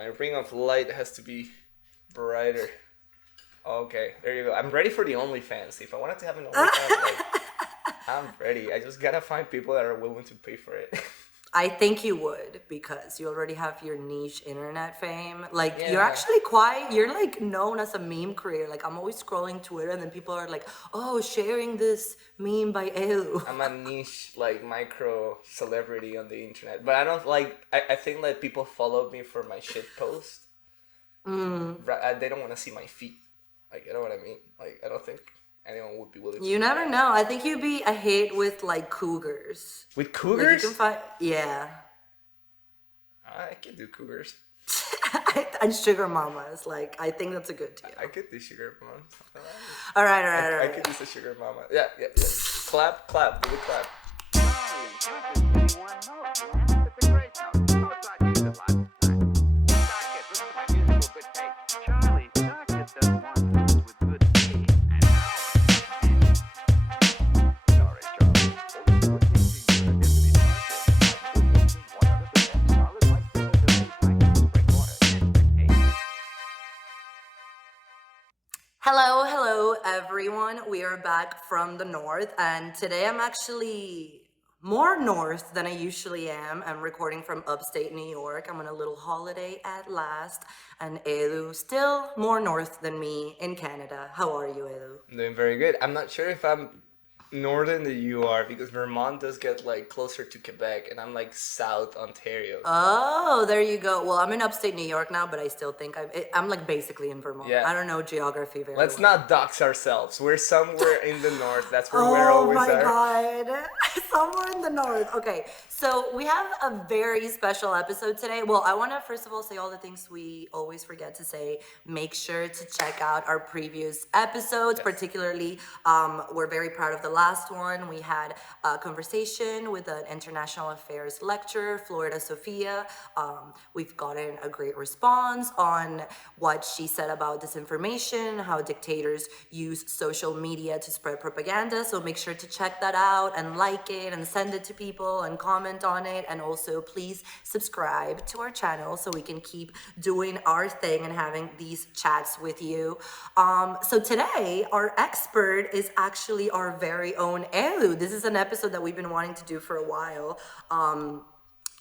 My ring of light has to be brighter. Okay, there you go. I'm ready for the OnlyFans. If I wanted to have an OnlyFans, I'm ready. I just gotta find people that are willing to pay for it. I think you would because you already have your niche internet fame. Like you're Yeah. actually you're like known as a meme creator. Like I'm always scrolling Twitter and then people are like, oh, sharing this meme by Edu. I'm a niche, like, micro celebrity on the internet. But I don't like, I think that people follow me for my shit post. They don't want to see my feet. Like, you know what I mean? Like, I don't think anyone would be willing to You do never that. know. I think you'd be a hit with like cougars. With Like cougars? you can find, yeah. I can do cougars. And sugar mamas. Like I think that's a good deal. I could do sugar mama. All right, all right, all I right. could use a sugar mama. Yeah, yeah, yeah. Clap, clap, do the clap. Hello, hello, everyone. We are back from the north, and today I'm actually more north than I usually am. I'm recording from upstate New York. I'm on a little holiday at last, and Edu still more north than me in Canada. How are you, Edu? I'm doing very good. I'm not sure if I'm northern than you are because Vermont does get like closer to Quebec, and I'm like South Ontario. Oh, there you go. Well, I'm in upstate New York now, but I still think I'm like basically in Vermont. Yeah. I don't know geography very Let's well. not dox ourselves. We're somewhere in the north. That's where we Oh always my are. God. Somewhere in the north. Okay, so we have a very special episode today. Well, I want to first of all say all the things we always forget to say. Make sure to check out our previous episodes, particularly we're very proud of the last one. We had a conversation with an international affairs lecturer, Florida Sophia. We've gotten a great response on what she said about disinformation, how dictators use social media to spread propaganda. So make sure to check that out and like it and send it to people and comment on it. And also please subscribe to our channel so we can keep doing our thing and having these chats with you. So today our expert is actually our very own Elu. This is an episode that we've been wanting to do for a while.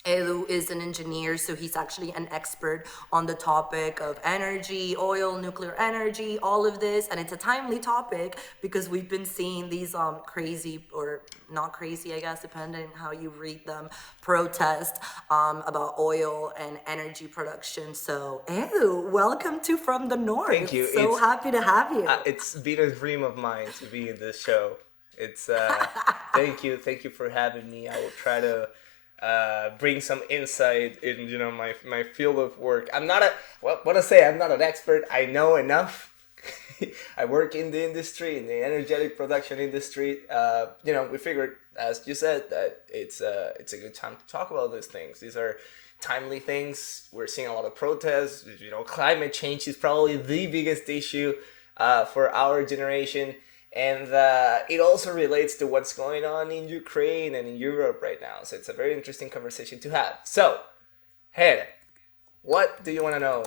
Edu is an engineer, so he's actually an expert on the topic of energy, oil, nuclear energy, all of this. And it's a timely topic because we've been seeing these crazy, or not crazy, I guess, depending how you read them, protests about oil and energy production. So, Edu, welcome to From the North. Thank you. So happy to have you. It's been a dream of mine to be in this show. It's thank you for having me. I will try to bring some insight in my field of work. I'm not I'm not an expert. I know enough. I work in the industry, in the energetic production industry. We figured, as you said, that it's a good time to talk about these things. These are timely things. We're seeing a lot of protests. Climate change is probably the biggest issue for our generation. And it also relates to what's going on in Ukraine and in Europe right now. So it's a very interesting conversation to have. So, Head, what do you want to know?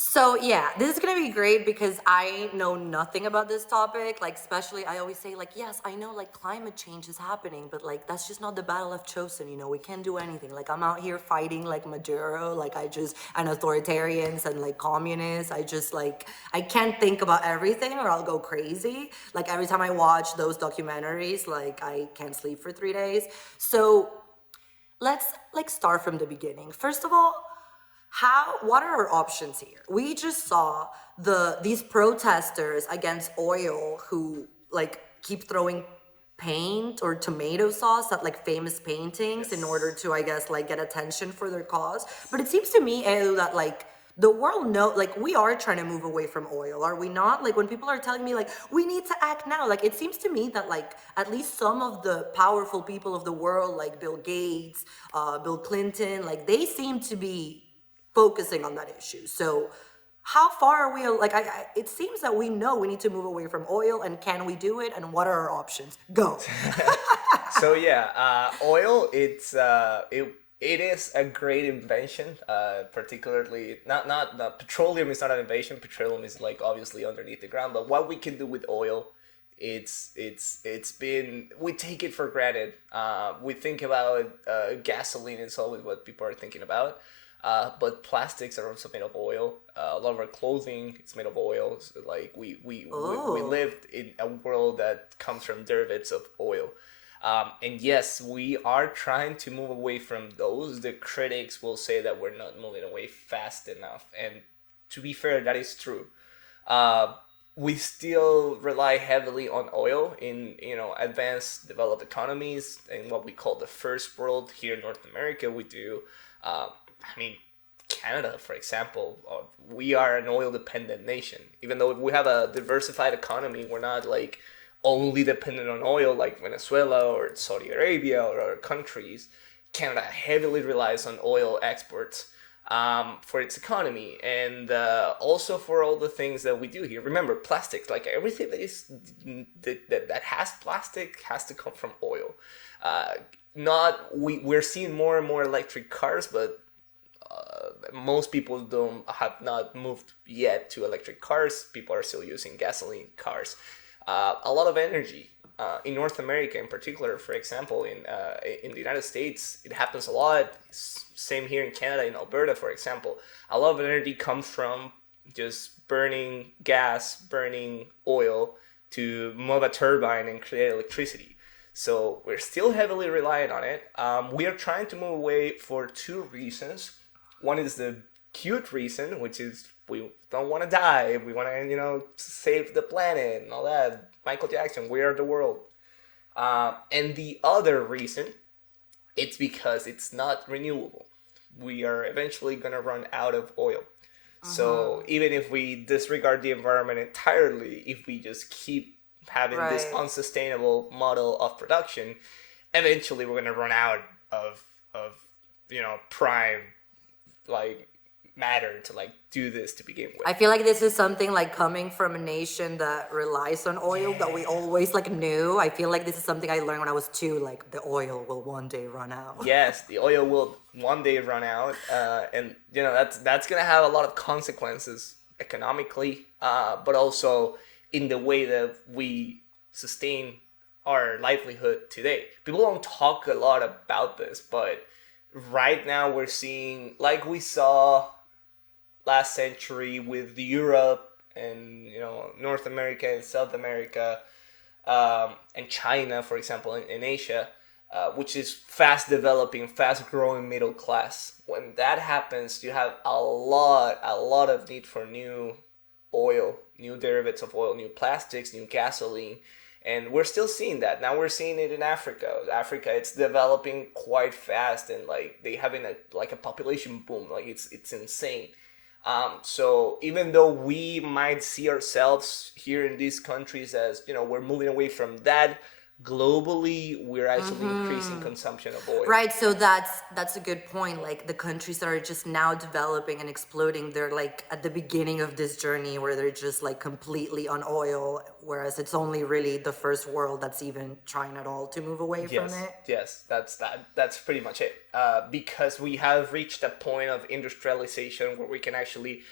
So yeah, this is gonna be great because I know nothing about this topic. Like, especially, I always say, like, yes, I know, like, climate change is happening, but like, that's just not the battle I've chosen. We can't do anything. Like, I'm out here fighting like Maduro, and authoritarians and like communists. I can't think about everything or I'll go crazy. Like every time I watch those documentaries, like I can't sleep for 3 days. So let's like start from the beginning. First of all, what are our options here? We just saw these protesters against oil who like keep throwing paint or tomato sauce at like famous paintings in order to, I guess, like get attention for their cause. But it seems to me, Edu, that like the world we are trying to move away from oil, are we not? Like when people are telling me like we need to act now, like it seems to me that like at least some of the powerful people of the world, like Bill Gates, Bill Clinton, like they seem to be focusing on that issue. So how far are we, like, it seems that we know we need to move away from oil, and can we do it, and what are our options? Go. So yeah, oil, it is a great invention. Particularly, not petroleum is not an invention. Petroleum is like obviously underneath the ground. But what we can do with oil, it's been, we take it for granted. We think about gasoline is always what people are thinking about. But plastics are also made of oil. A lot of our clothing is made of oil. So, like we Oh. lived in a world that comes from derivatives of oil. And yes, we are trying to move away from those. The critics will say that we're not moving away fast enough. And to be fair, that is true. Uh, we still rely heavily on oil in, advanced developed economies in what we call the first world. Here in North America, we do. I mean, Canada, for example, we are an oil dependent nation. Even though we have a diversified economy, we're not like only dependent on oil like Venezuela or Saudi Arabia or other countries. Canada heavily relies on oil exports for its economy, and also for all the things that we do here. Remember, plastics, like everything that has plastic has to come from oil. Not we're seeing more and more electric cars, but most people don't have not moved yet to electric cars. People are still using gasoline cars. A lot of energy in North America, in particular, for example, in the United States, it happens a lot. Same here in Canada, in Alberta, for example. A lot of energy comes from just burning gas, burning oil to move a turbine and create electricity. So we're still heavily reliant on it. We are trying to move away for two reasons. One is the cute reason, which is we don't want to die. We want to, save the planet and all that. Michael Jackson, We Are the World. And the other reason, it's because it's not renewable. We are eventually going to run out of oil. So even if we disregard the environment entirely, if we just keep having this Right. unsustainable model of production, eventually we're going to run out of prime like matter to like do this to begin with. I feel like this is something like coming from a nation that relies on oil that we always like knew. I feel like this is something I learned when I was two, like the oil will one day run out. Yes, the oil will one day run out, and that's gonna have a lot of consequences economically, but also in the way that we sustain our livelihood today. People don't talk a lot about this, but right now we're seeing, like we saw last century with Europe and North America and South America, and China, for example, in Asia, which is fast developing, fast growing middle class. When that happens, you have a lot of need for new oil, new derivatives of oil, new plastics, new gasoline. And we're still seeing that. Now we're seeing it in Africa. Africa, it's developing quite fast, and like they having a population boom. Like it's insane. So even though we might see ourselves here in these countries as we're moving away from that, globally we're actually increasing consumption of oil. Right, so that's a good point. Like the countries that are just now developing and exploding, they're like at the beginning of this journey where they're just like completely on oil, whereas it's only really the first world that's even trying at all to move away from Yes, it. yes, that's pretty much it. Because we have reached a point of industrialization where we can actually,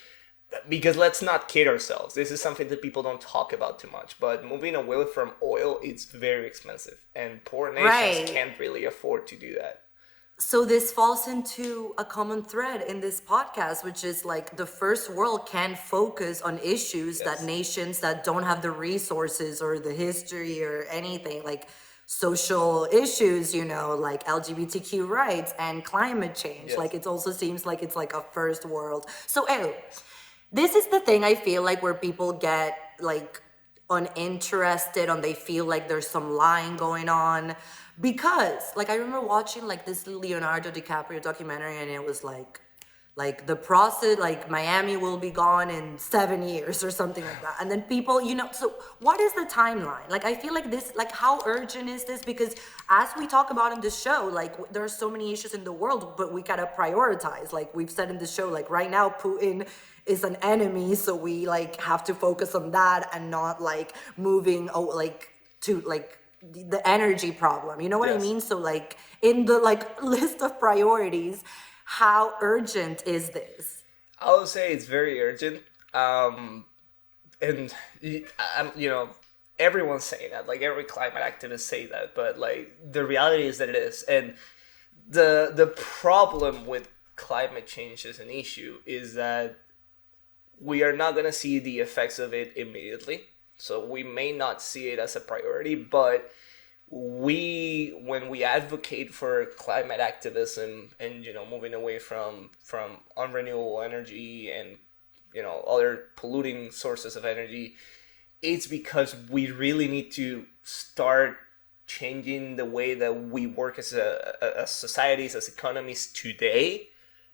because let's not kid ourselves. This is something that people don't talk about too much. But moving away from oil, it's very expensive, and poor nations Right. can't really afford to do that. So this falls into a common thread in this podcast, which is like the first world can focus on issues that Yes. nations that don't have the resources or the history or anything, like social issues, like LGBTQ rights and climate change. Yes. Like it also seems like it's like a first world. So, this is the thing I feel like where people get like uninterested and they feel like there's some lying going on, because like I remember watching like this Leonardo DiCaprio documentary, and it was like the process, like Miami will be gone in 7 years or something like that. And then people, so what is the timeline? Like I feel like this, like how urgent is this? Because as we talk about in this show, like there are so many issues in the world, but we gotta prioritize. Like we've said in the show, like right now Putin is an enemy, so we like have to focus on that and not like moving to like the energy problem. You know what I Yes. mean? So like in the like list of priorities, how urgent is this? I would say it's very urgent. Um, and you know, everyone's saying that. Like every climate activist say that, but like the reality is that it is. And the problem with climate change as an issue is that we are not going to see the effects of it immediately. So we may not see it as a priority, but when we advocate for climate activism and moving away from unrenewable energy and other polluting sources of energy, it's because we really need to start changing the way that we work as societies, as economies today,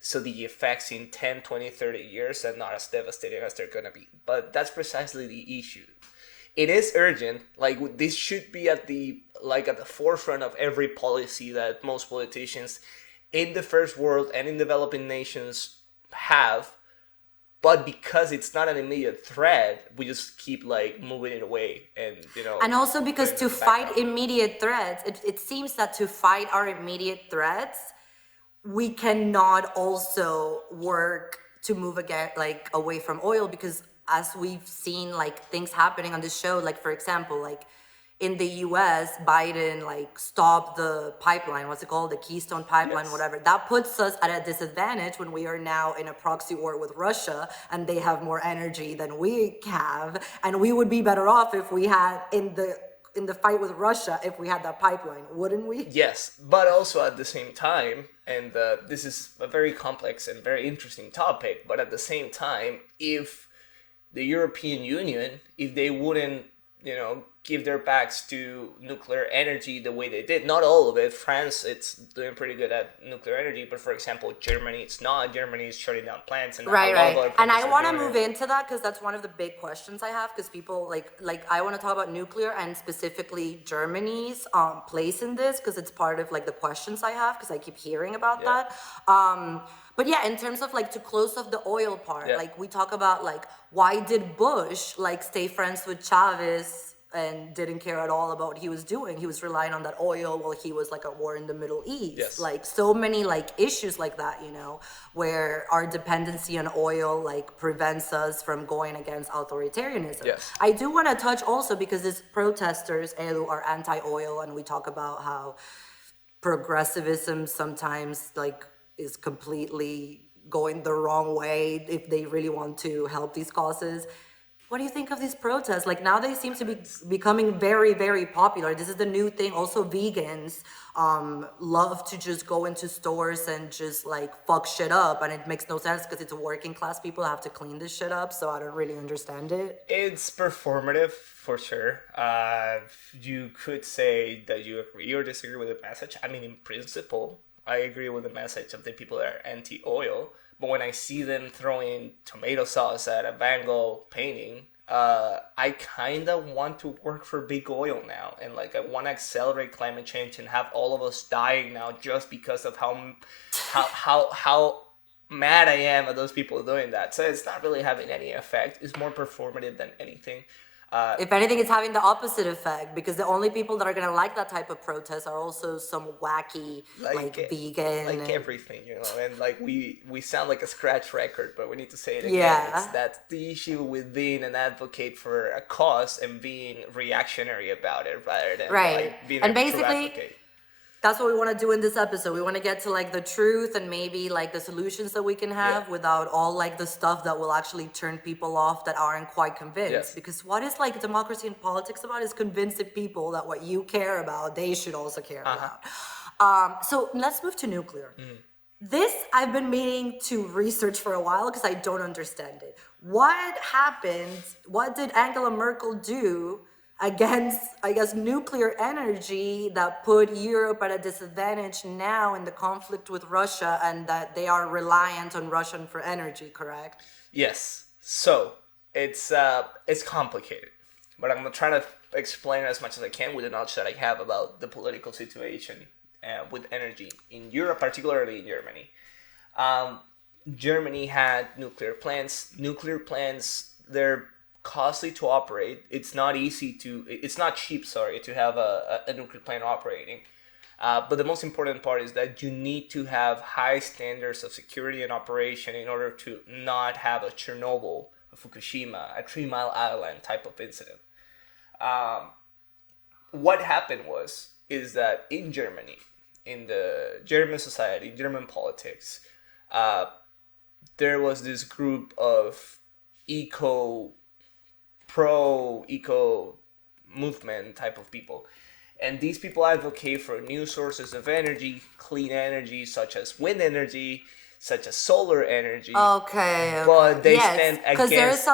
so the effects in 10, 20, 30 years are not as devastating as they're going to be. But that's precisely the issue. It is urgent. Like, this should be at the forefront of every policy that most politicians in the first world and in developing nations have. But because it's not an immediate threat, we just keep like moving it away, and And also because putting it to in the background. fight immediate threats, it seems that to fight our immediate threats, we cannot also work to move again like away from oil, because as we've seen like things happening on the show, like for example, like in the US, Biden like stopped the pipeline, what's it called, the Keystone Pipeline, Yes. whatever. That puts us at a disadvantage when we are now in a proxy war with Russia and they have more energy than we have, and we would be better off if we had in the fight with Russia if we had that pipeline, wouldn't we? Yes, but also at the same time, and this is a very complex and very interesting topic, but at the same time, if the European Union, if they wouldn't, give their backs to nuclear energy the way they did, not all of it. France, it's doing pretty good at nuclear energy, but for example, Germany, it's not. Germany is shutting down plants, and Right, a lot of other right. And countries I are want to doing move it. into that because that's one of the big questions I have, because people like I want to talk about nuclear and specifically Germany's place in this, because it's part of like the questions I have, because I keep hearing about Yeah. that. But yeah, in terms of like to close off the oil part, Yeah. like we talk about like why did Bush like stay friends with Chavez and didn't care at all about what he was doing. He was relying on that oil while he was like at war in the Middle East. Yes. Like so many like issues like that, where our dependency on oil like prevents us from going against authoritarianism. Yes. I do want to touch also, because these protesters who are anti-oil, and we talk about how progressivism sometimes like is completely going the wrong way if they really want to help these causes. What do you think of these protests? Like now they seem to be becoming very, very popular. This is the new thing. Also, vegans love to just go into stores and just like fuck shit up, and it makes no sense because it's working class people have to clean this shit up. So I don't really understand it. It's performative for sure. You could say that you agree or disagree with the message. I mean, in principle, I agree with the message of the people that are anti-oil. But when I see them throwing tomato sauce at a Van Gogh painting, I kind of want to work for big oil now, and like I want to accelerate climate change and have all of us dying now just because of how mad I am at those people doing that. So it's not really having any effect. It's more performative than anything. If anything, it's having the opposite effect, because the only people that are gonna like that type of protest are also some wacky like vegan, like and everything, and like we sound like a scratch record, but we need to say it again. Yeah. That's the issue with being an advocate for a cause and being reactionary about it rather than Right. like being And a true basically, advocate. that's what we want to do in this episode. We want to get to like the truth and maybe like the solutions that we can have without all like the stuff that will actually turn people off that aren't quite convinced. Yes. Because what is like democracy and politics about is convincing people that what you care about, they should also care about. So let's move to nuclear. This I've been meaning to research for a while because I don't understand it. What happened? What did Angela Merkel do against, I guess, nuclear energy that put Europe at a disadvantage now in the conflict with Russia, and that they are reliant on Russian for energy, correct? Yes. So it's complicated, but I'm gonna try to explain as much as I can with the knowledge that I have about the political situation with energy in Europe, particularly in Germany. Germany had nuclear plants. Nuclear plants, they're costly to operate. It's not easy to. It's not cheap. Sorry, to have a nuclear plant operating. But the most important part is that you need to have high standards of security and operation in order to not have a Chernobyl, a Fukushima, a 3 Mile Island type of incident. Um, what happened is that in Germany, in the German society, German politics, uh, there was this group of eco pro eco movement type of people. And these people advocate for new sources of energy, clean energy, such as wind energy, such as solar energy. Okay, okay. But they Yes, stand because against. there's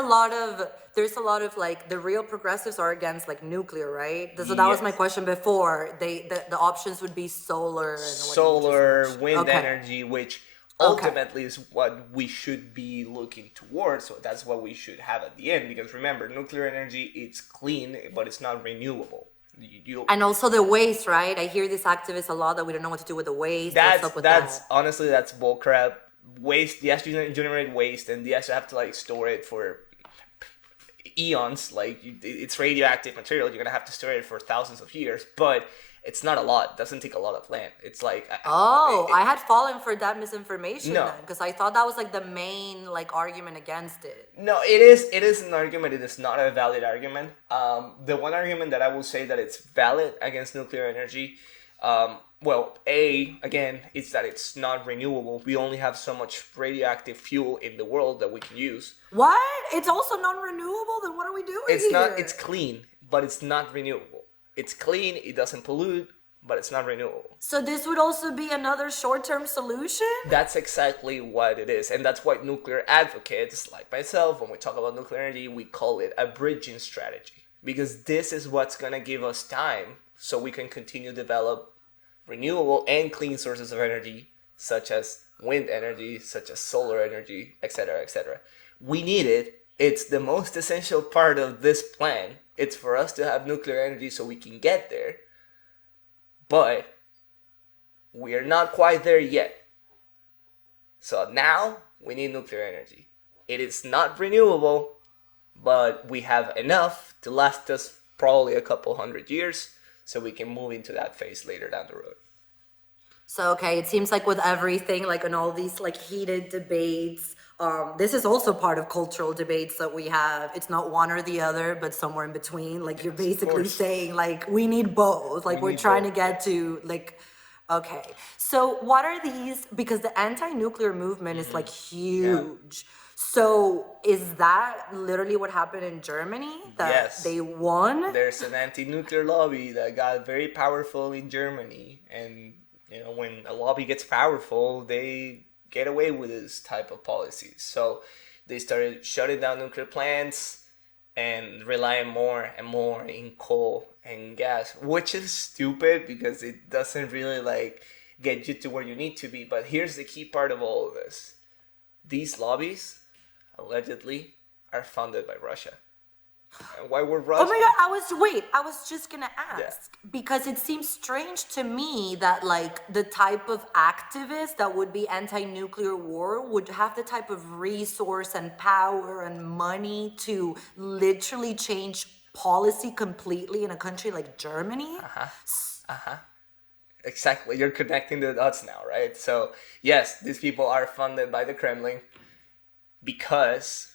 a lot of like the real progressives are against like nuclear, right? So that was my Yes. question before. The options would be solar and what you just Solar, mentioned. wind Okay. energy, which Okay. ultimately is what we should be looking towards. So that's what we should have at the end. Because remember, nuclear energy, it's clean, but it's not renewable. You, And also the waste, right? I hear these activists a lot that we don't know what to do with the waste. What's up with that's that? honestly that's bullcrap. Waste, yes, you generate waste, and yes, you have to like store it for eons. Like it's radioactive material, you're gonna have to store it for thousands of years. But it's not a lot. It doesn't take a lot of land. It's like Oh, I had fallen for that misinformation no, then, because I thought that was like the main like argument against it. no. It is an argument. It is not a valid argument. The one argument that I will say that it's valid against nuclear energy, well, again, it's that it's not renewable. We only have so much radioactive fuel in the world that we can use. What? It's also non-renewable? Then what are we doing It's not. here? It's clean, but it's not renewable. It's clean. It doesn't pollute, but it's not renewable. So this would also be another short-term solution? That's exactly what it is, and that's why nuclear advocates like myself, when we talk about nuclear energy, we call it a bridging strategy, because this is what's gonna give us time so we can continue to develop renewable and clean sources of energy, such as wind energy, such as solar energy, etc., etc. We need it. It's the most essential part of this plan. It's for us to have nuclear energy so we can get there. But we are not quite there yet. So now we need nuclear energy. It is not renewable, but we have enough to last us probably a couple 100 years, so we can move into that phase later down the road. So, okay, it seems like with everything, like in all these like heated debates, this is also part of cultural debates that we have. It's not one or the other, but somewhere in between. Like you're basically saying, like we need both. Like we're trying to get to like, okay. So what are these? Because the anti-nuclear movement is like huge. So is that literally what happened in Germany? That Yes. they won? There's an anti-nuclear lobby that got very powerful in Germany, and when a lobby gets powerful, they get away with this type of policies. So they started shutting down nuclear plants and relying more and more in coal and gas, which is stupid because it doesn't really like get you to where you need to be. But here's the key part of all of this: these lobbies allegedly are funded by Russia. And why would Russia? Oh my god, I was just gonna ask. Because it seems strange to me that like the type of activist that would be anti-nuclear war would have the type of resource and power and money to literally change policy completely in a country like Germany. Exactly, you're connecting the dots now, right? So yes, these people are funded by the Kremlin because,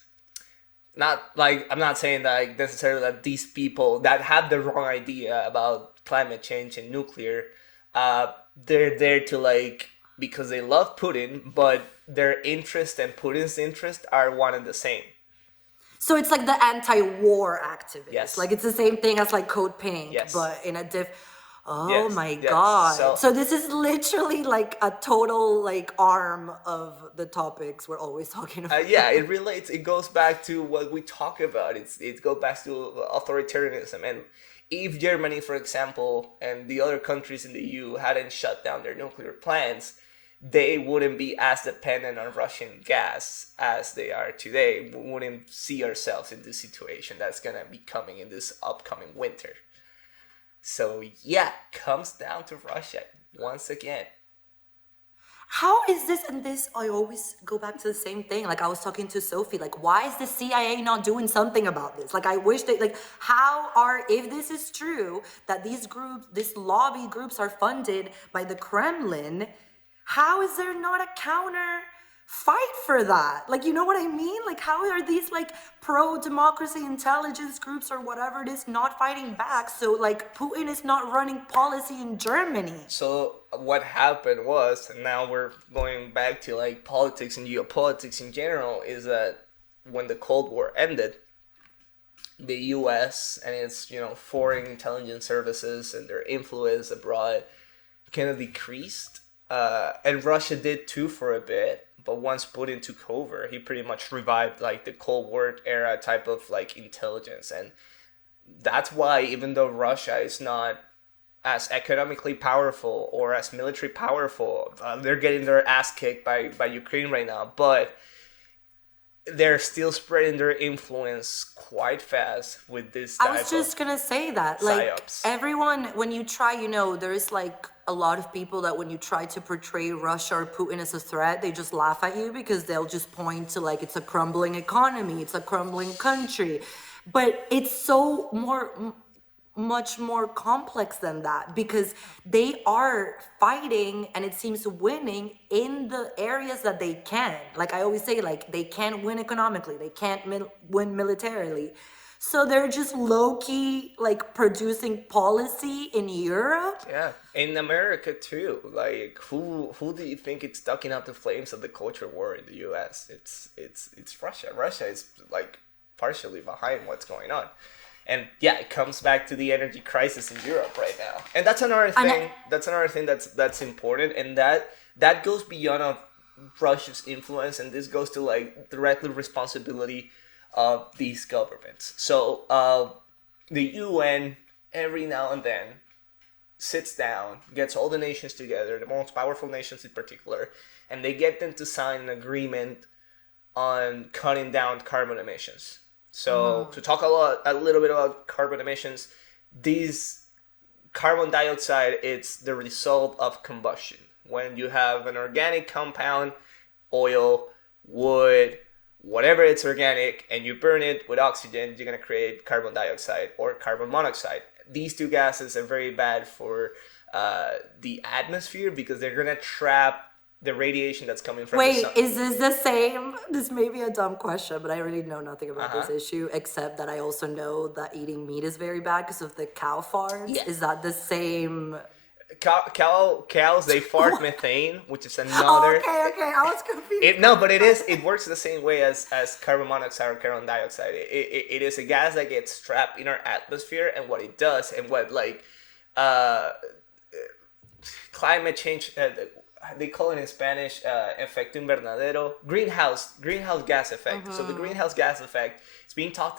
not like, I'm not saying that like necessarily that these people that have the wrong idea about climate change and nuclear, they're there to like because they love Putin, but their interest and Putin's interest are one and the same. So it's like the anti-war activist. Yes. Like it's the same thing as like Code Pink, Yes. but in a Oh Yes, my yes. god. So- This is literally like a total like arm of the topics we're always talking about. yeah, it relates. It goes back to what we talk about. It goes back to authoritarianism. And if Germany, for example, and the other countries in the EU hadn't shut down their nuclear plants, they wouldn't be as dependent on Russian gas as they are today. We wouldn't see ourselves in this situation that's gonna be coming in this upcoming winter. So yeah, comes down to Russia once again. how is this and this? I always go back to the same thing. Like I was talking to Sophie, like, why is the CIA not doing something about this? Like I wish they like how are if this is true that these groups, these lobby groups are funded by the Kremlin, how is there not a counter fight for that? Like, you know what I mean? Like, how are these like pro-democracy intelligence groups or whatever it is not fighting back? So like Putin is not running policy in Germany. So what happened was, and now we're going back to like politics and geopolitics in general, is that when the Cold War ended, the U.S. and its foreign intelligence services and their influence abroad kind of decreased, and Russia did too for a bit. But once Putin took over, he pretty much revived like the Cold War era type of like intelligence, and that's why even though Russia is not as economically powerful or as military powerful, they're getting their ass kicked by Ukraine right now, but they're still spreading their influence quite fast with this type I was just gonna say that, like, psyops. everyone, when you try, there's like a lot of people that when you try to portray Russia or Putin as a threat, they just laugh at you because they'll just point to like it's a crumbling economy, it's a crumbling country, but it's so much more complex than that because they are fighting and it seems winning in the areas that they can. Like I always say, like they can't win economically, they can't win militarily. So they're just low-key like producing policy in Europe. Yeah, in America too. Like who do you think it's ducking out the flames of the culture war in the U.S.? It's Russia. Russia is like partially behind what's going on. And yeah, it comes back to the energy crisis in Europe right now, and that's another thing. That's another thing that's important, and that goes beyond of Russia's influence, and this goes to like directly responsibility of these governments. So the UN every now and then sits down, gets all the nations together, the most powerful nations in particular, and they get them to sign an agreement on cutting down carbon emissions. So to talk a little bit about carbon emissions, these carbon dioxide, it's the result of combustion. When you have an organic compound, oil, wood, whatever it's organic, and you burn it with oxygen, you're going to create carbon dioxide or carbon monoxide. These two gases are very bad for the atmosphere because they're going to trap the radiation that's coming from the sun. Wait, is this the same? This may be a dumb question, but I really know nothing about this issue except that I also know that eating meat is very bad because of the cow farts. Yeah. Is that the same? Cows, they fart methane, which is another. Oh, okay, I was confused. No, but it works the same way as carbon monoxide or carbon dioxide. It is a gas that gets trapped in our atmosphere, and what it does, and what like climate change. They call it in Spanish efecto invernadero, greenhouse gas effect. So the greenhouse gas effect is being talked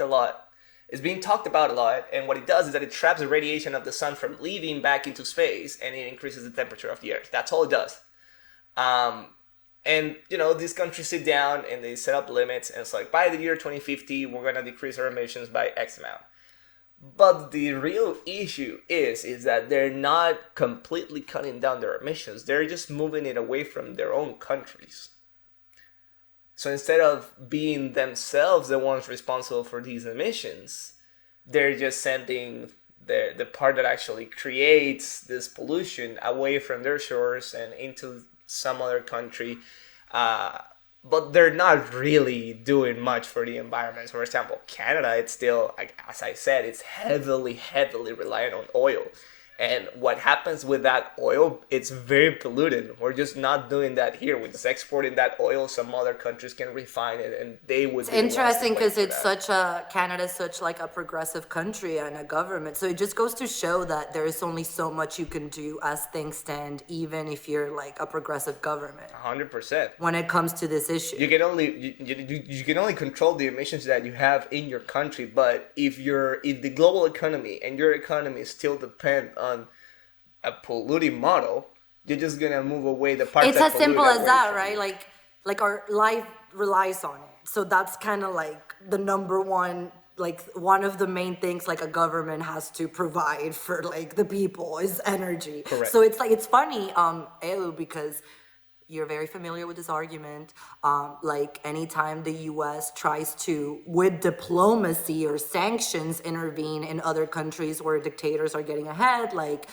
about a lot, and what it does is that it traps the radiation of the sun from leaving back into space, and it increases the temperature of the earth. That's all it does. And these countries sit down and they set up limits, and it's like by the year 2050 we're gonna decrease our emissions by X amount. But the real issue is that they're not completely cutting down their emissions. They're just moving it away from their own countries. So instead of being themselves the ones responsible for these emissions, they're just sending the part that actually creates this pollution away from their shores and into some other country. But they're not really doing much for the environment. So for example, Canada, it's still, like, as I said, it's heavily reliant on oil. And what happens with that oil, it's very polluted. We're just not doing that here. We're just exporting that oil. Some other countries can refine it, and they would. It's interesting because it's Canada's such like a progressive country and a government. So it just goes to show that there is only so much you can do as things stand, even if you're like a progressive government. 100%. When it comes to this issue, you can only control the emissions that you have in your country. But if the global economy and your economy still depend on a polluting model, you're just gonna move away the parts. It's as simple as that, right? Like our life relies on it. So that's kind of like the number one, like one of the main things like a government has to provide for like the people is energy. Correct. So it's like it's funny, Elu, because you're very familiar with this argument. Like anytime the U.S. tries to, with diplomacy or sanctions, intervene in other countries where dictators are getting ahead, like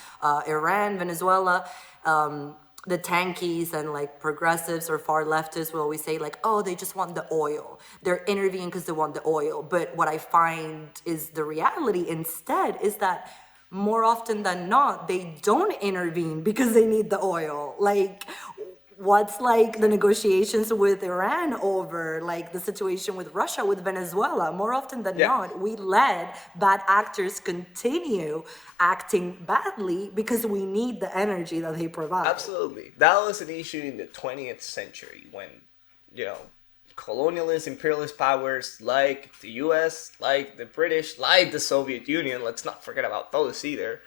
Iran, Venezuela, the tankies and like progressives or far leftists will always say like, oh, they just want the oil. They're intervening because they want the oil. But what I find is the reality instead is that more often than not, they don't intervene because they need the oil. Like, what's like the negotiations with Iran over, like the situation with Russia, with Venezuela? More often than Yeah. not, we let bad actors continue acting badly because we need the energy that they provide. Absolutely. That was an issue in the 20th century when, you know, colonialist, imperialist powers like the US, like the British, like the Soviet Union, let's not forget about those either,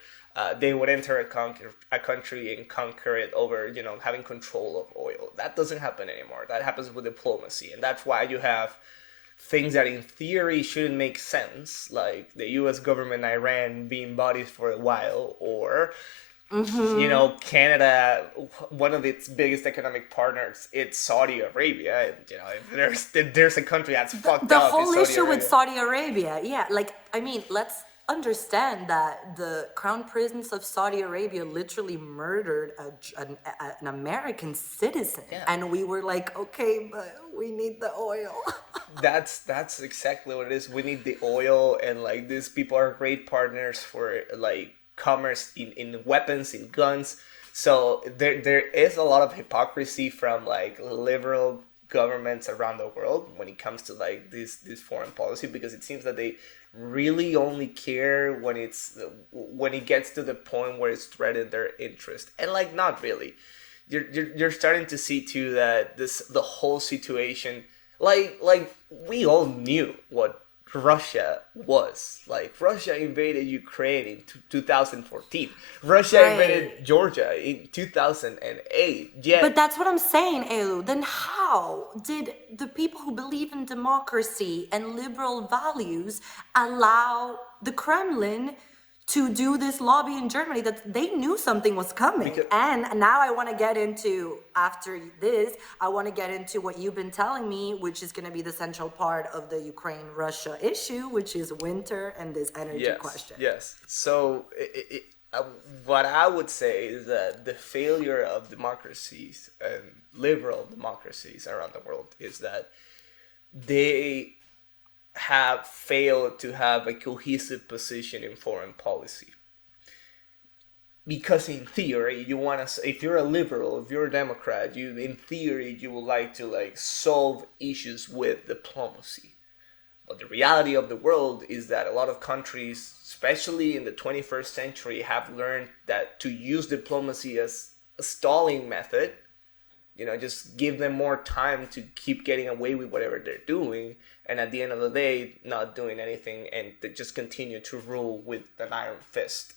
they would enter a country and conquer it over, you know, having control of oil. That doesn't happen anymore. That happens with diplomacy. And that's why you have things that in theory shouldn't make sense, like the US government and Iran being buddies for a while, or you know, Canada, one of its biggest economic partners, it's Saudi Arabia. And, you know, if there's a country that's fucked The up, whole it's Saudi issue with Arabia. Saudi Arabia, yeah, like, I mean, let's understand that the crown prince of Saudi Arabia literally murdered an American citizen. Yeah. And we were like, okay, but we need the oil. That's exactly what it is. We need the oil, and like these people are great partners for like commerce in weapons, in guns. So there is a lot of hypocrisy from like liberal governments around the world when it comes to like this foreign policy, because it seems that they really only care when it gets to the point where it's threatened their interest, and like not really. You're starting to see too that the whole situation, like we all knew what Russia was. Like Russia invaded Ukraine in 2014. Russia Right. invaded Georgia in 2008. Yet But that's what I'm saying, Elu. Then how did the people who believe in democracy and liberal values allow the Kremlin to do this lobby in Germany that they knew something was coming? Because- And now I want to get into, after this, I want to get into what you've been telling me, which is going to be the central part of the Ukraine-Russia issue, which is winter and this energy question. Yes. So what I would say is that the failure of democracies and liberal democracies around the world is that they have failed to have a cohesive position in foreign policy. Because in theory, you want to, if you're a liberal, if you're a Democrat, you in theory you would like to like solve issues with diplomacy. But the reality of the world is that a lot of countries, especially in the 21st century, have learned that to use diplomacy as a stalling method, you know, just give them more time to keep getting away with whatever they're doing, and at the end of the day, not doing anything, and they just continue to rule with an iron fist.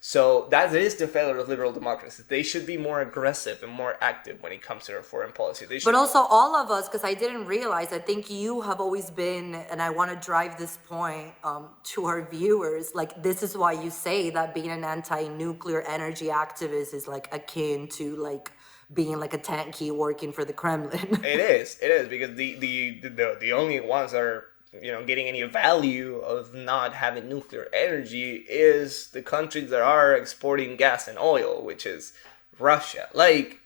So that is the failure of liberal democracy. They should be more aggressive and more active when it comes to their foreign policy. They should. But also all of us, because I didn't realize, I think you have always been, and I want to drive this point to our viewers, like this is why you say that being an anti-nuclear energy activist is like akin to like being like a tanky working for the Kremlin. It is because the only ones that are, you know, getting any value of not having nuclear energy is the countries that are exporting gas and oil, which is Russia. Like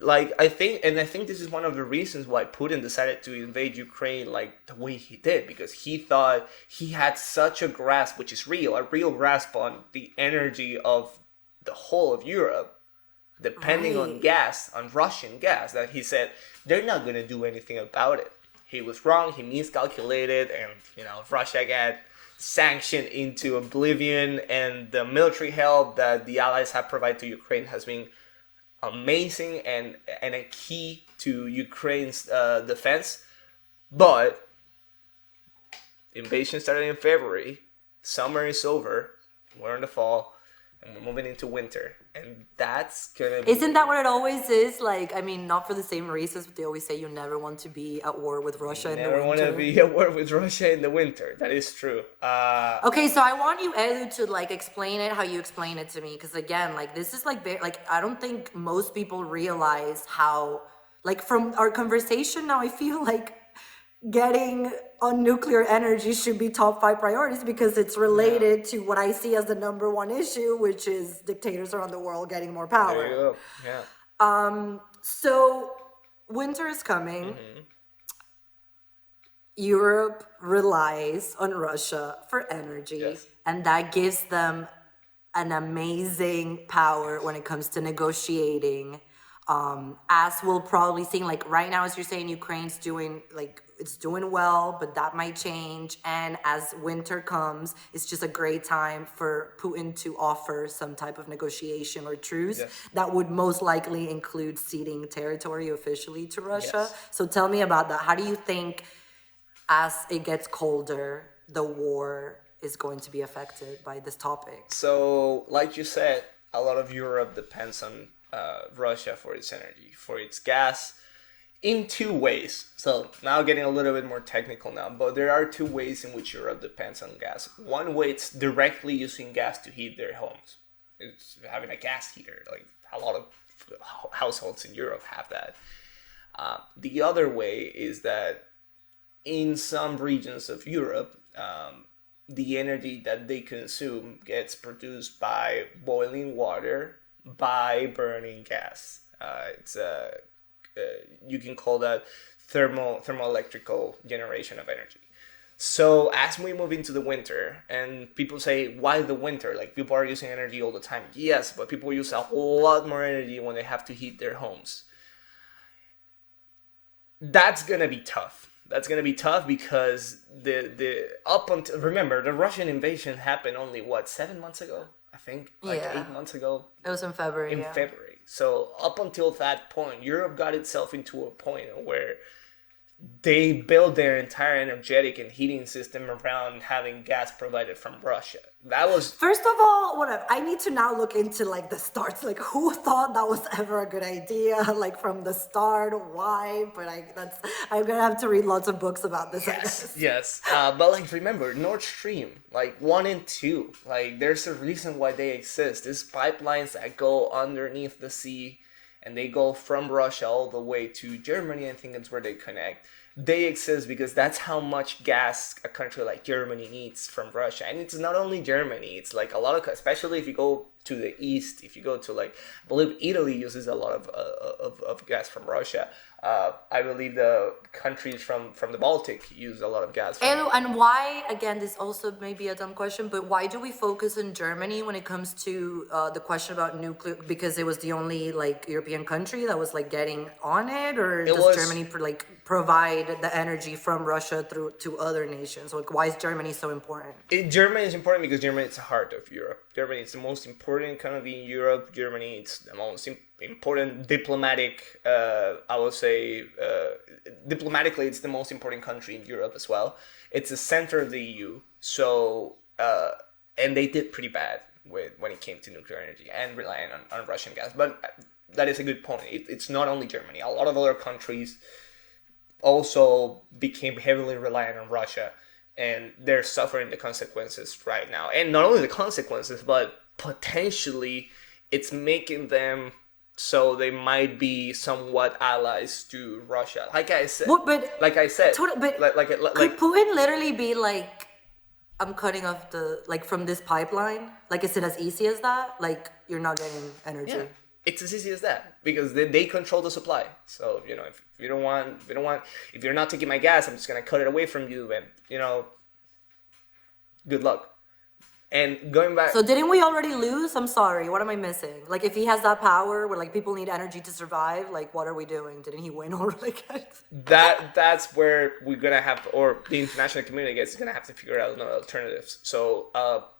I think this is one of the reasons why Putin decided to invade Ukraine like the way he did, because he thought he had such a grasp, which is real, a real grasp on the energy of the whole of Europe, depending on gas, on Russian gas, that he said they're not going to do anything about it. He was wrong, he miscalculated, and, you know, Russia got sanctioned into oblivion, and the military help that the Allies have provided to Ukraine has been amazing and a key to Ukraine's defense. But invasion started in February, summer is over, we're in the fall, and we're moving into winter, and that's gonna be... Isn't that what it always is? Like, I mean, not for the same reasons, but they always say you never want to be at war with Russia in the winter. Never want to be at war with Russia in the winter. That is true. Okay, so I want you, Edu, to like explain it how you explain it to me, because again, like this is like very, like I don't think most people realize how Like from our conversation now, I feel like getting on nuclear energy should be top 5 priorities because it's Yeah. related to what I see as the number one issue, which is dictators around the world getting more There you power. go. Yeah. So winter is coming. Hmm. Europe relies on Russia for energy, Yes. and that gives them an amazing power when it comes to negotiating. As we'll probably see, like right now, as you're saying, Ukraine's doing like it's doing well, but that might change. And as winter comes, it's just a great time for Putin to offer some type of negotiation or truce Yes. that would most likely include ceding territory officially to Russia. Yes. So tell me about that. How do you think, as it gets colder, the war is going to be affected by this topic? So, like you said, a lot of Europe depends on Russia for its energy, for its gas, in two ways. So, now getting a little bit more technical now, but there are two ways in which Europe depends on gas. One way, it's directly using gas to heat their homes. It's having a gas heater. Like a lot of households in Europe have that. The other way is that in some regions of Europe, the energy that they consume gets produced by boiling water, by burning gas. It's you can call that thermoelectrical generation of energy. So as we move into the winter, and people say, why the winter? Like people are using energy all the time. Yes, but people use a lot more energy when they have to heat their homes. That's gonna be tough. That's gonna be tough because the up until, remember, the Russian invasion happened only what, 7 months ago? I think like Yeah. 8 months ago, It was in February, in yeah. February. So up until that point, Europe got itself into a point where they built their entire energetic and heating system around having gas provided from Russia. That was First of all, whatever. I need to now look into like the starts. Like, who thought that was ever a good idea? Like from the start, why? But I'm gonna have to read lots of books about this, I yes, guess. yes. But like, remember Nord Stream, like 1 and 2. Like, there's a reason why they exist. These pipelines that go underneath the sea, and they go from Russia all the way to Germany. I think it's where they connect. They exist because that's how much gas a country like Germany needs from Russia. And it's not only Germany, it's like a lot of, especially if you go to the east, if you go to, like, I believe Italy uses a lot of gas from Russia. I believe the countries from the Baltic use a lot of gas from. And why, again, this also may be a dumb question, but why do we focus in Germany when it comes to the question about nuclear? Because it was the only like European country that was like getting on it, or It does was Germany provide the energy from Russia through to other nations? Like, why is Germany so important? Germany is important because Germany is the heart of Europe. Germany is the most important country in Europe. Germany is the most important diplomatic. I would say diplomatically, it's the most important country in Europe as well. It's the center of the EU. So and they did pretty bad with when it came to nuclear energy and relying on Russian gas. But that is a good point. It's not only Germany. A lot of other countries also became heavily reliant on Russia, and they're suffering the consequences right now. And not only the consequences, but potentially it's making them so they might be somewhat allies to Russia. Like I said, What, but like I said, but could like Putin literally be like, I'm cutting off the like from this pipeline? Like, is it as easy as that? Like, you're not getting energy. yeah, it's as easy as that because they control the supply. So if you don't want, if you're not taking my gas, I'm just gonna cut it away from you, and good luck. And going back, So didn't we already lose? I'm sorry. What am I missing? Like, if he has that power where like people need energy to survive, like what are we doing? Didn't he win already? that's where we're gonna have, or the international community is gonna have to figure out no alternatives. So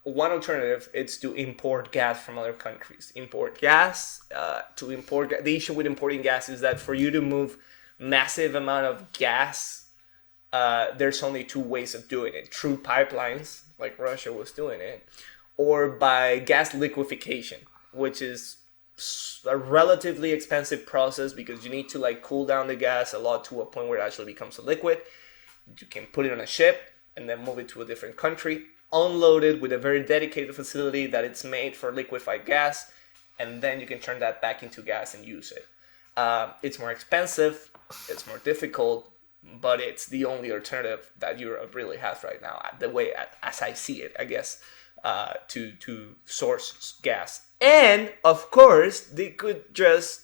one alternative is to import gas from other countries. Import gas. The issue with importing gas is that for you to move massive amount of gas, there's only two ways of doing it: through pipelines, like Russia was doing it, or by gas liquefaction, which is a relatively expensive process because you need to like cool down the gas a lot to a point where it actually becomes a liquid. You can put it on a ship and then move it to a different country, unload it with a very dedicated facility that it's made for liquefied gas, and then you can turn that back into gas and use it. It's more expensive, it's more difficult, but it's the only alternative that Europe really has right now, the way as I see it, I guess, to source gas. And of course, they could just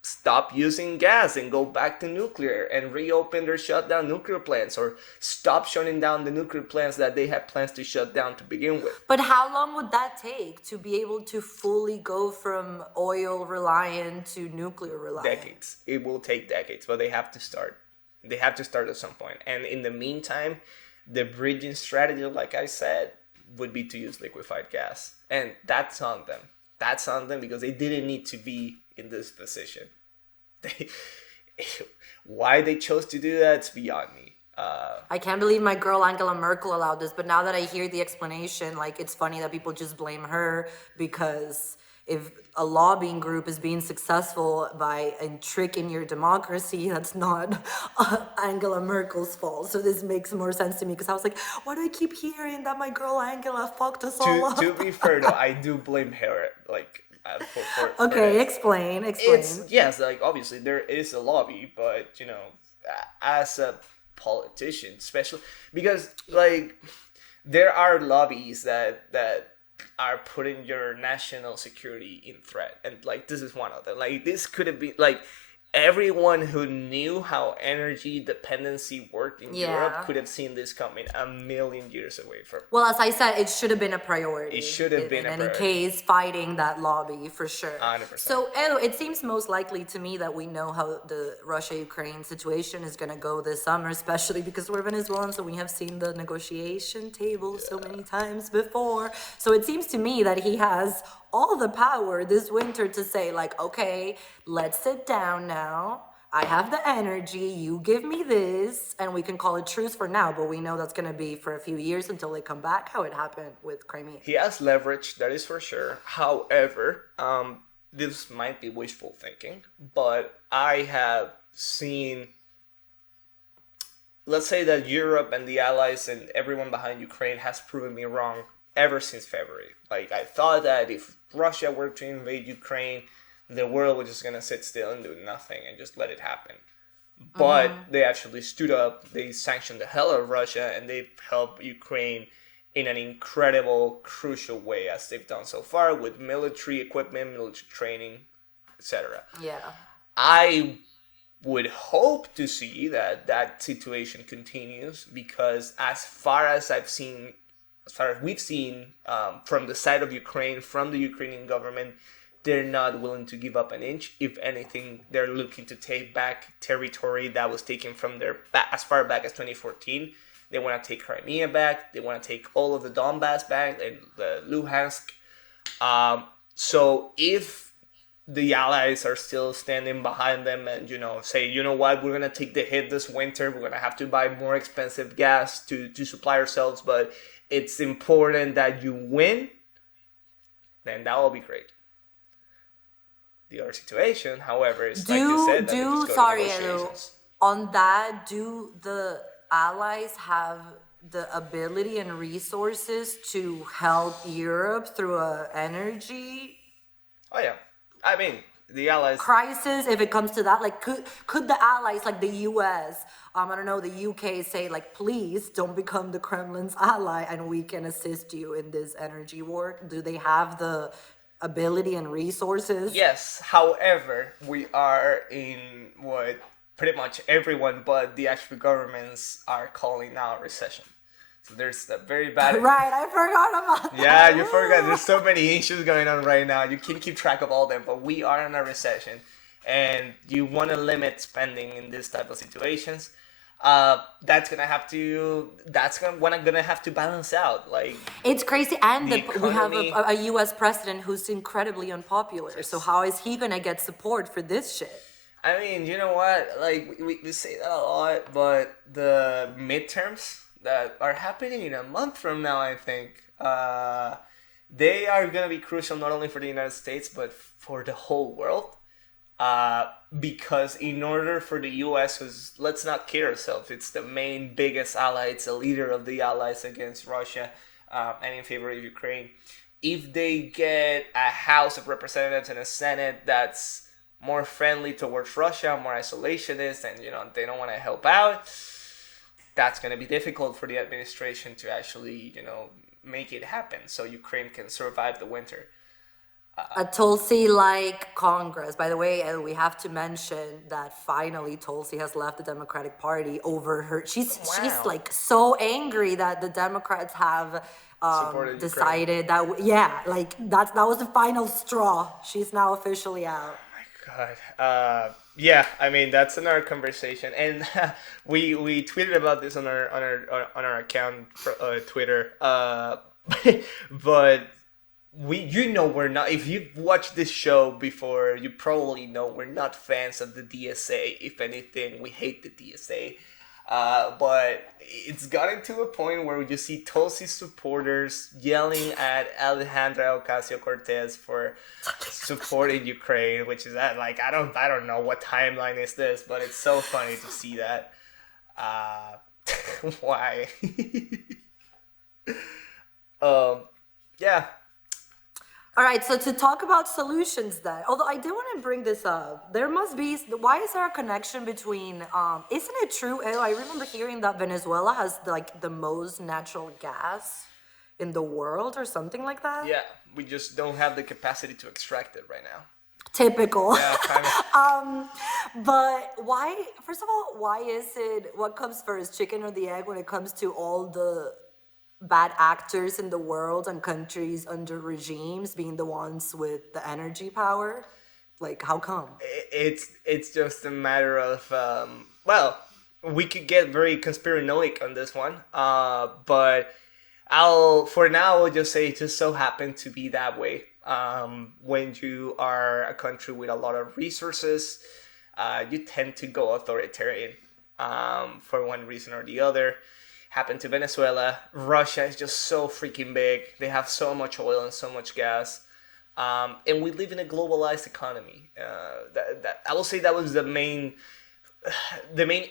stop using gas and go back to nuclear and reopen their shut down nuclear plants, or stop shutting down the nuclear plants that they had plans to shut down to begin with. But how long would that take to be able to fully go from oil reliant to nuclear reliant? Decades. It will take decades, but they have to start. They have to start at some point. And in the meantime, the bridging strategy, like I said, would be to use liquefied gas. And that's on them. That's on them because they didn't need to be in this position. They, why they chose to do that, it's beyond me. I can't believe my girl Angela Merkel allowed this, but now that I hear the explanation, like, it's funny that people just blame her, because if a lobbying group is being successful by tricking your democracy, that's not Angela Merkel's fault. So this makes more sense to me, because I was like, why do I keep hearing that my girl Angela fucked us all up? To be fair though, I do blame her. Like, okay, explain. It's, yes, like, obviously there is a lobby, but you know, as a politician, especially because, like, there are lobbies that are putting your national security in threat, and like, this is one of them. Like, this could have been, like, everyone who knew how energy dependency worked in Europe could have seen this coming a million years away from. Well, as I said, it should have been a priority. It should have been in a any priority. case, fighting that lobby for sure. 100%. So, Edo, it seems most likely to me that we know how the Russia-Ukraine situation is going to go this summer, especially because we're Venezuelans, so we have seen the negotiation table so many times before. So it seems to me that he has all the power this winter to say, like, okay, let's sit down now. I have the energy, you give me this, and we can call it truce for now, but we know that's going to be for a few years until they come back, how it happened with Crimea. He has leverage, that is for sure. However, this might be wishful thinking, but I have seen, let's say that Europe and the allies and everyone behind Ukraine has proven me wrong ever since February. Like, I thought that if Russia were to invade Ukraine, the world was just gonna sit still and do nothing and just let it happen. But they actually stood up, they sanctioned the hell out of Russia, and they've helped Ukraine in an incredible, crucial way, as they've done so far, with military equipment, military training, etc. Yeah. I would hope to see that situation continues, because as far as we've seen from the side of Ukraine, from the Ukrainian government, they're not willing to give up an inch. If anything, they're looking to take back territory that was taken from their as far back as 2014. They want to take Crimea back. They want to take all of the Donbass back and the Luhansk. So if the allies are still standing behind them and, say, you know what, we're going to take the hit this winter. We're going to have to buy more expensive gas to supply ourselves, but it's important that you win, then that will be great. The other situation, however, is like you said, that they just go to negotiations. On that, do the allies have the ability and resources to help Europe through energy? Oh yeah, I mean, the allies crisis, if it comes to that, like, could the allies, like the US, I don't know, the UK, say, like, please don't become the Kremlin's ally and we can assist you in this energy war? Do they have the ability and resources? Yes, however, we are in what pretty much everyone but the actual governments are calling now a recession. So there's a very bad... Right, I forgot about that. Yeah, you forgot. There's so many issues going on right now. You can't keep track of all of them, but we are in a recession. And you want to limit spending in this type of situations. That's gonna have to balance out. Like, it's crazy, and we have economy. a U.S. president who's incredibly unpopular. Yes. So how is he gonna get support for this shit? I mean, you know what? Like, we say that a lot, but the midterms that are happening in a month from now, I think, they are gonna be crucial not only for the United States but for the whole world. Because in order for the U.S., who's, let's not kid ourselves, it's the main biggest ally, it's a leader of the allies against Russia, and in favor of Ukraine. If they get a House of Representatives and a Senate that's more friendly towards Russia, more isolationist, and they don't want to help out, that's going to be difficult for the administration to actually make it happen so Ukraine can survive the winter. A Tulsi-like Congress. By the way, we have to mention that finally Tulsi has left the Democratic Party over her. She's Wow. like so angry that the Democrats have Supported Ukraine. decided that yeah, like that was the final straw. She's now officially out. God. Yeah, I mean that's another conversation, and we tweeted about this on our account for Twitter. But we're not. If you've watched this show before, you probably know we're not fans of the DSA. If anything, we hate the DSA. But it's gotten to a point where you see Tulsi supporters yelling at Alejandra Ocasio-Cortez for supporting Ukraine, which is that like I don't know what timeline is this, but it's so funny to see that. Uh, why? Yeah. All right, so to talk about solutions then, although I did want to bring this up, there must be, why is there a connection between, isn't it true, I remember hearing that Venezuela has like the most natural gas in the world or something like that? Yeah, we just don't have the capacity to extract it right now. Typical. Yeah, kind of. But why, first of all, why is it, what comes first, chicken or the egg when it comes to all the bad actors in the world and countries under regimes being the ones with the energy power? Like, how come? It's just a matter of well, we could get very conspiranoic on this one, but I'll just say it just so happened to be that way. When you are a country with a lot of resources, you tend to go authoritarian, for one reason or the other. Happened to Venezuela. Russia is just so freaking big. They have so much oil and so much gas. And we live in a globalized economy. I will say that was the main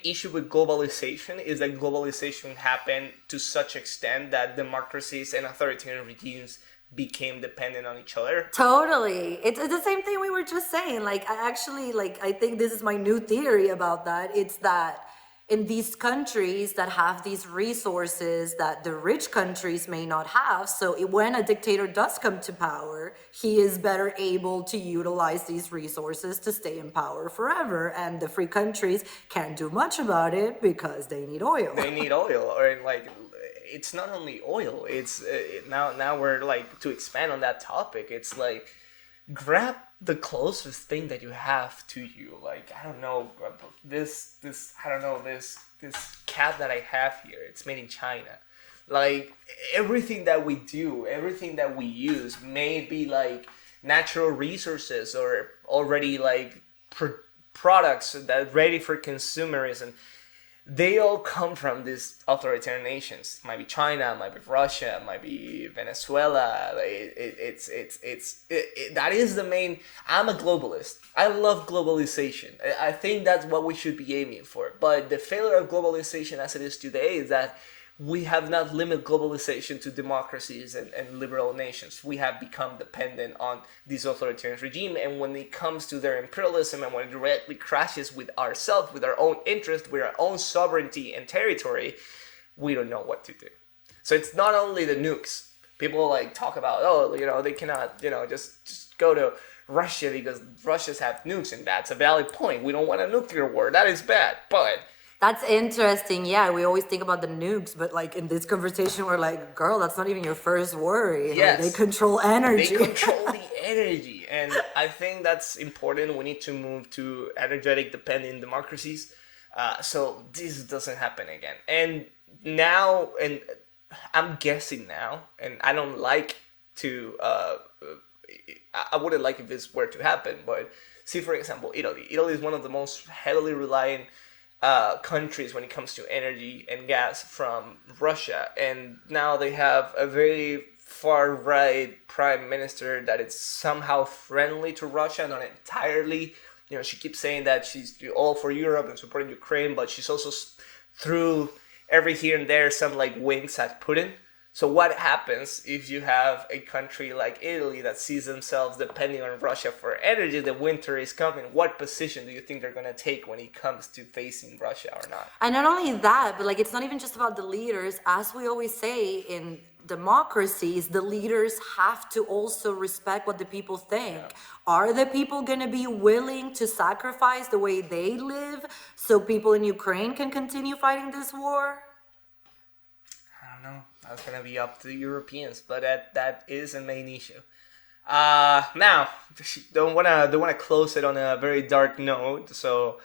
issue with globalization is that globalization happened to such extent that democracies and authoritarian regimes became dependent on each other. Totally. It's the same thing we were just saying. Like, I actually, like, I think this is my new theory about that. It's that in these countries that have these resources that the rich countries may not have, so when a dictator does come to power, he is better able to utilize these resources to stay in power forever, and the free countries can't do much about it because they need oil. They need oil, or like it's not only oil. It's now we're like to expand on that topic. It's like grab the closest thing that you have to you. Like I don't know this I don't know this cap that I have here. It's made in China. Like everything that we do, everything that we use may be like natural resources or already like products that are ready for consumerism. They all come from these authoritarian nations. It might be China, it might be Russia, it might be Venezuela. That is the main. I'm a globalist. I love globalization. I think that's what we should be aiming for. But the failure of globalization as it is today is that we have not limited globalization to democracies and liberal nations. We have become dependent on this authoritarian regime, and when it comes to their imperialism and when it directly crashes with ourselves, with our own interest, with our own sovereignty and territory, we don't know what to do. So it's not only the nukes. People like talk about, they cannot, just go to Russia because Russians have nukes, and that's a valid point. We don't want a nuclear war. That is bad, but That's interesting. Yeah, we always think about the nukes, but like in this conversation, we're like, girl, that's not even your first worry. yes, Like, they control energy. They control the energy, and I think that's important. We need to move to energetic dependent democracies, so this doesn't happen again. And now, and I'm guessing now, and I don't like to. I wouldn't like if this were to happen, but see, for example, Italy. Italy is one of the most heavily reliant countries when it comes to energy and gas from Russia, and now they have a very far right prime minister that is somehow friendly to Russia, not entirely. She keeps saying that she's all for Europe and supporting Ukraine, but she's also through every here and there some like winks at Putin. So what happens if you have a country like Italy that sees themselves depending on Russia for energy? The winter is coming. What position do you think they're going to take when it comes to facing Russia or not? And not only that, but like it's not even just about the leaders. As we always say in democracies, the leaders have to also respect what the people think. Are the people going to be willing to sacrifice the way they live so people in Ukraine can continue fighting this war? I don't know. That's going to be up to the Europeans, but that is a main issue. Now, don't wanna close it on a very dark note. So,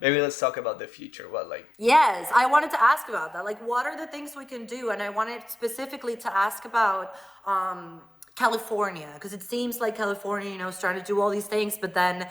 maybe let's talk about the future. What like Yes, I wanted to ask about that. Like, what are the things we can do? And I wanted specifically to ask about California, because it seems like California, is trying to do all these things, but then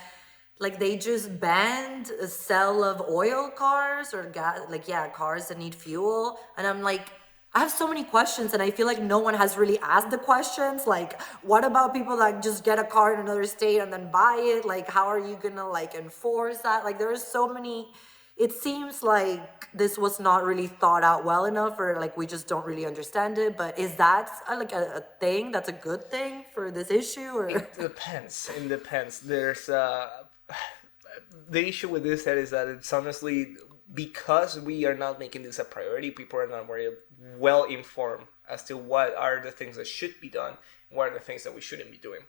like they just banned a sale of oil cars or gas, like yeah, cars that need fuel. And I'm like, I have so many questions, and I feel like no one has really asked the questions. Like, what about people that just get a car in another state and then buy it? Like, how are you gonna like enforce that? Like, there's so many. It seems like this was not really thought out well enough, or like we just don't really understand it. But is that like a thing? That's a good thing for this issue, or? it depends. It depends. There's the issue with this is that it's honestly because we are not making this a priority. People are not very well informed as to what are the things that should be done, what are the things that we shouldn't be doing.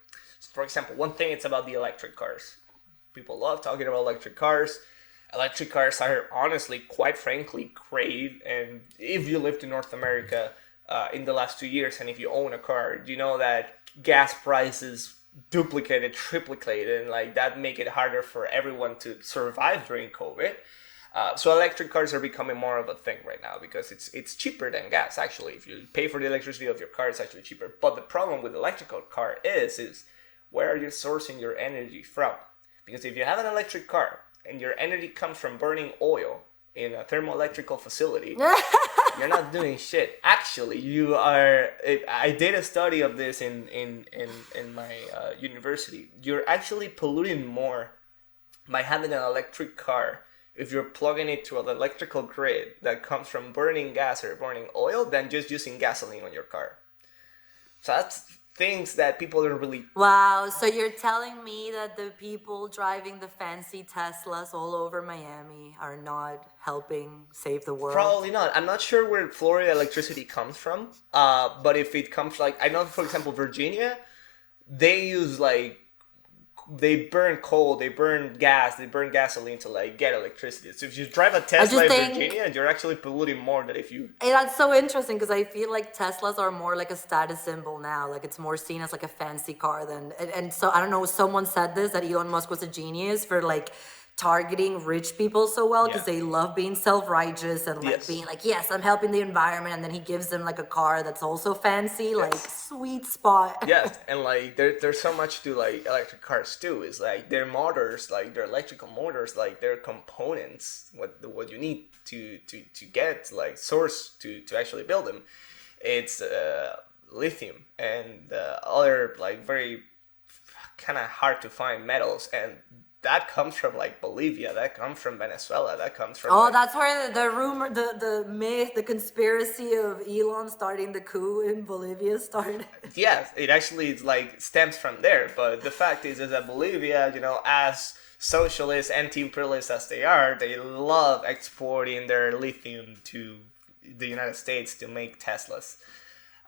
So for example, one thing it's about the electric cars. People love talking about electric cars. Electric cars are honestly, quite frankly, great. And if you lived in North America in the last 2 years, and if you own a car, you know that gas prices duplicated, triplicated, and like that make it harder for everyone to survive during COVID. So electric cars are becoming more of a thing right now because it's cheaper than gas. Actually, if you pay for the electricity of your car, it's actually cheaper. But the problem with electrical car is where are you sourcing your energy from? Because if you have an electric car and your energy comes from burning oil in a thermoelectrical facility, you're not doing shit. Actually, you are. I did a study of this in my university. You're actually polluting more by having an electric car if you're plugging it to an electrical grid that comes from burning gas or burning oil than just using gasoline on your car. So that's things that people don't really. Wow, so you're telling me that the people driving the fancy Teslas all over Miami are not helping save the world? Probably not. I'm not sure where Florida electricity comes from. But if it comes like I know, for example, Virginia, they use like they burn coal, they burn gas, they burn gasoline to like get electricity. So if you drive a Tesla in Virginia, you're actually polluting more than if you. Hey, that's so interesting because I feel like Teslas are more like a status symbol now. Like it's more seen as like a fancy car than. And so I don't know. Someone said this that Elon Musk was a genius for like targeting rich people so well because they love being self-righteous and like being like, yes, I'm helping the environment, and then he gives them like a car that's also fancy, like sweet spot. Yes, and like there's so much to like electric cars too. Is like their motors, like their electrical motors, like their components, what you need to get like source to actually build them. It's lithium and other like very kind of hard to find metals, and that comes from like Bolivia, that comes from Venezuela, that comes from. Oh, like, that's where the rumor, the myth, the conspiracy of Elon starting the coup in Bolivia started. Yes, it actually like stems from there. But the fact is that Bolivia, as socialist, anti-imperialist as they are, they love exporting their lithium to the United States to make Teslas.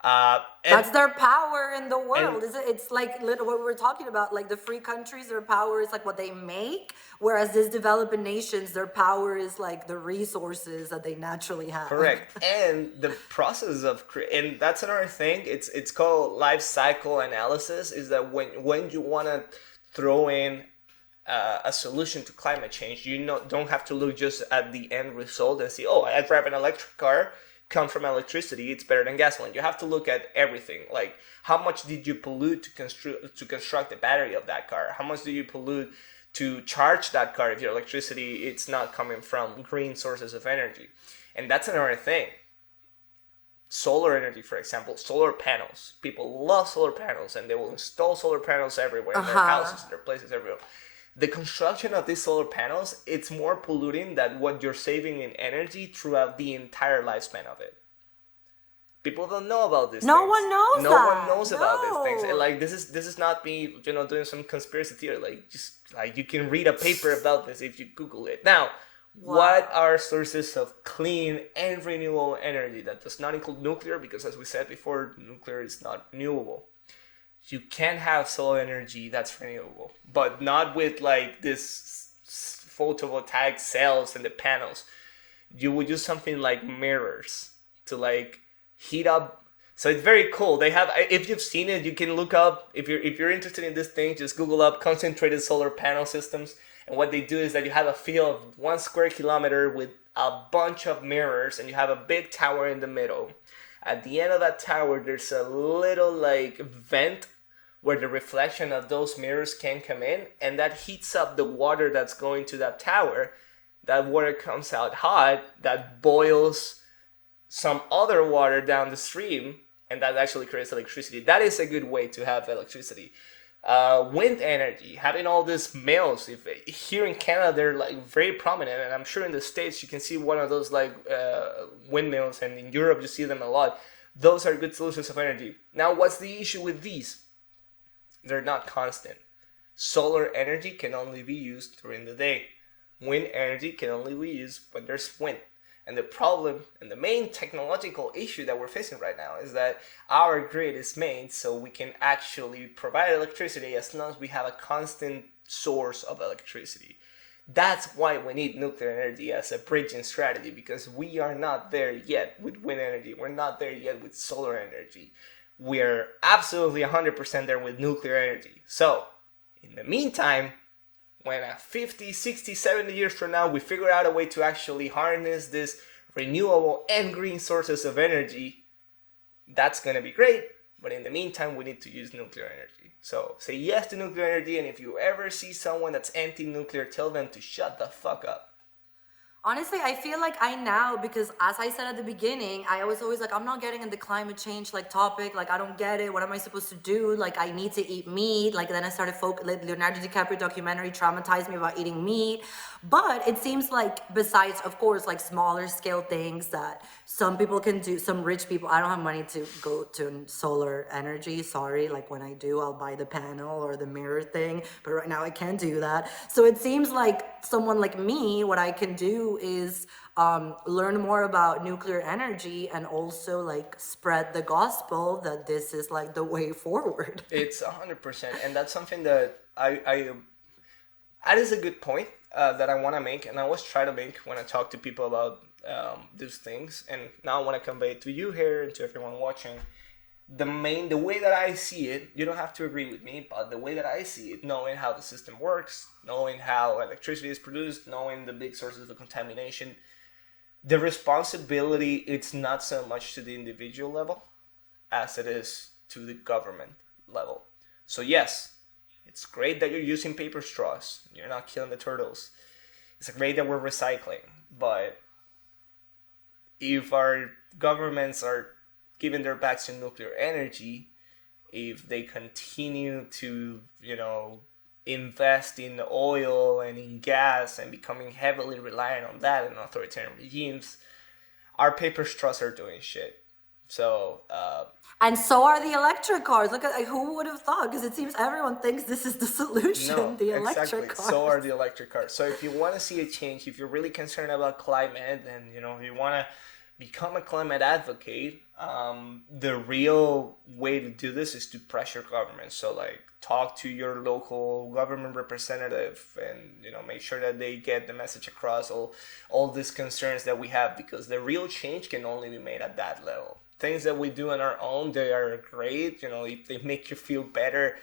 That's their power in the world. It's like what we're talking about, like the free countries, their power is like what they make, whereas these developing nations, their power is like the resources that they naturally have. Correct. And the process of and that's another thing. It's called life cycle analysis. Is that when you want to throw in a solution to climate change, you don't have to look just at the end result and see, oh, I drive an electric car. Come from electricity, it's better than gasoline. You have to look at everything, like how much did you pollute to construct the battery of that car, how much do you pollute to charge that car if your electricity it's not coming from green sources of energy. And that's another thing. Solar energy, for example, solar panels. People love solar panels and they will install solar panels everywhere in their houses, in their places, everywhere. The construction of these solar panels, it's more polluting than what you're saving in energy throughout the entire lifespan of it. People don't know about these No things. one knows No one that. knows about these things. And No. like this is not me, doing some conspiracy theory. Like just like you can read a paper about this if you Google it. Now, what Wow. are sources of clean and renewable energy? That does not include nuclear because, as we said before, nuclear is not renewable. You can have solar energy that's renewable, but not with like this photovoltaic cells and the panels. You would use something like mirrors to like heat up. So it's very cool. They have, if you've seen it, you can look up, if you're interested in this thing, just Google up concentrated solar panel systems. And what they do is that you have a field of 1 square kilometer with a bunch of mirrors, and you have a big tower in the middle. At the end of that tower, there's a little like vent where the reflection of those mirrors can come in, and that heats up the water that's going to that tower. That water comes out hot, that boils some other water down the stream, and that actually creates electricity. That is a good way to have electricity. Wind energy, having all these mills. If here in Canada they're like very prominent, and I'm sure in the States you can see one of those like windmills, and in Europe you see them a lot. Those are good solutions of energy. Now, what's the issue with these? They're not constant. Solar energy can only be used during the day. Wind energy can only be used when there's wind. And the problem and the main technological issue that we're facing right now is that our grid is made so we can actually provide electricity as long as we have a constant source of electricity. That's why we need nuclear energy as a bridging strategy, because we are not there yet with wind energy. We're not there yet with solar energy. We're absolutely 100% there with nuclear energy. So, in the meantime, when at 50, 60, 70 years from now we figure out a way to actually harness this renewable and green sources of energy, that's going to be great. But in the meantime, we need to use nuclear energy. So say yes to nuclear energy, and if you ever see someone that's anti-nuclear, tell them to shut the fuck up. Honestly, I feel like I now, because as I said at the beginning, I was always like, I'm not getting in the climate change like topic. Like, I don't get it. What am I supposed to do? Like, I need to eat meat. Like, then I started like Leonardo DiCaprio documentary traumatized me about eating meat. But it seems like besides, of course, like smaller scale things that some people can do, some rich people, I don't have money to go to solar energy. Sorry. Like when I do, I'll buy the panel or the mirror thing. But right now I can't do that. So it seems like someone like me, what I can do is learn more about nuclear energy and also like spread the gospel that this is like the way forward. It's 100%, and that's something that that is a good point that I want to make, and I always try to make when I talk to people about these things, and now I want to convey it to you here and to everyone watching. The way that I see it, you don't have to agree with me, but the way that I see it, knowing how the system works, knowing how electricity is produced, knowing the big sources of contamination, the responsibility, it's not so much to the individual level as it is to the government level. So yes, it's great that you're using paper straws. You're not killing the turtles. It's great that we're recycling, but if our governments are giving their backs to nuclear energy, if they continue to, invest in oil and in gas and becoming heavily reliant on that in authoritarian regimes, our paper straws are doing shit. So, And so are the electric cars. Look at like, who would have thought? Because it seems everyone thinks this is the solution. no, The exactly. electric cars. So are the electric cars. So if you want to see a change, if you're really concerned about climate, and you want to become a climate advocate, the real way to do this is to pressure government. So like talk to your local government representative, and make sure that they get the message across, all these concerns that we have, because the real change can only be made at that level. Things that we do on our own, they are great. If they make you feel better,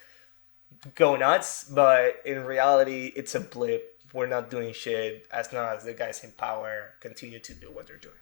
go nuts. But in reality, it's a blip. We're not doing shit as long as the guys in power continue to do what they're doing.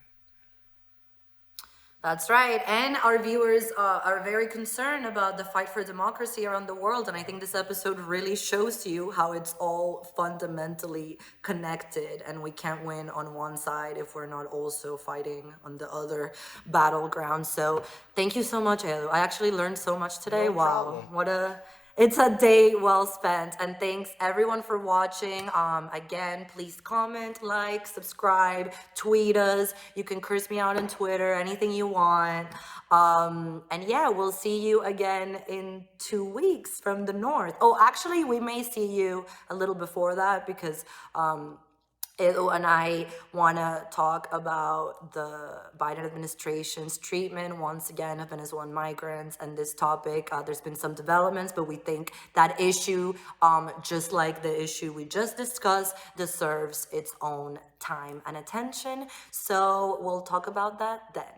That's right. And our viewers are very concerned about the fight for democracy around the world. And I think this episode really shows you how it's all fundamentally connected. And we can't win on one side if we're not also fighting on the other battleground. So thank you so much, Elu. I actually learned so much today. No Wow. problem. What a It's a day well spent. And thanks everyone for watching. Again, please comment, like, subscribe, tweet us. You can curse me out on Twitter, anything you want. And yeah, we'll see you again in 2 weeks from the north. Oh, actually, we may see you a little before that because Edu and I want to talk about the Biden administration's treatment once again of Venezuelan migrants and this topic. There's been some developments, but we think that issue, just like the issue we just discussed, deserves its own time and attention. So we'll talk about that then.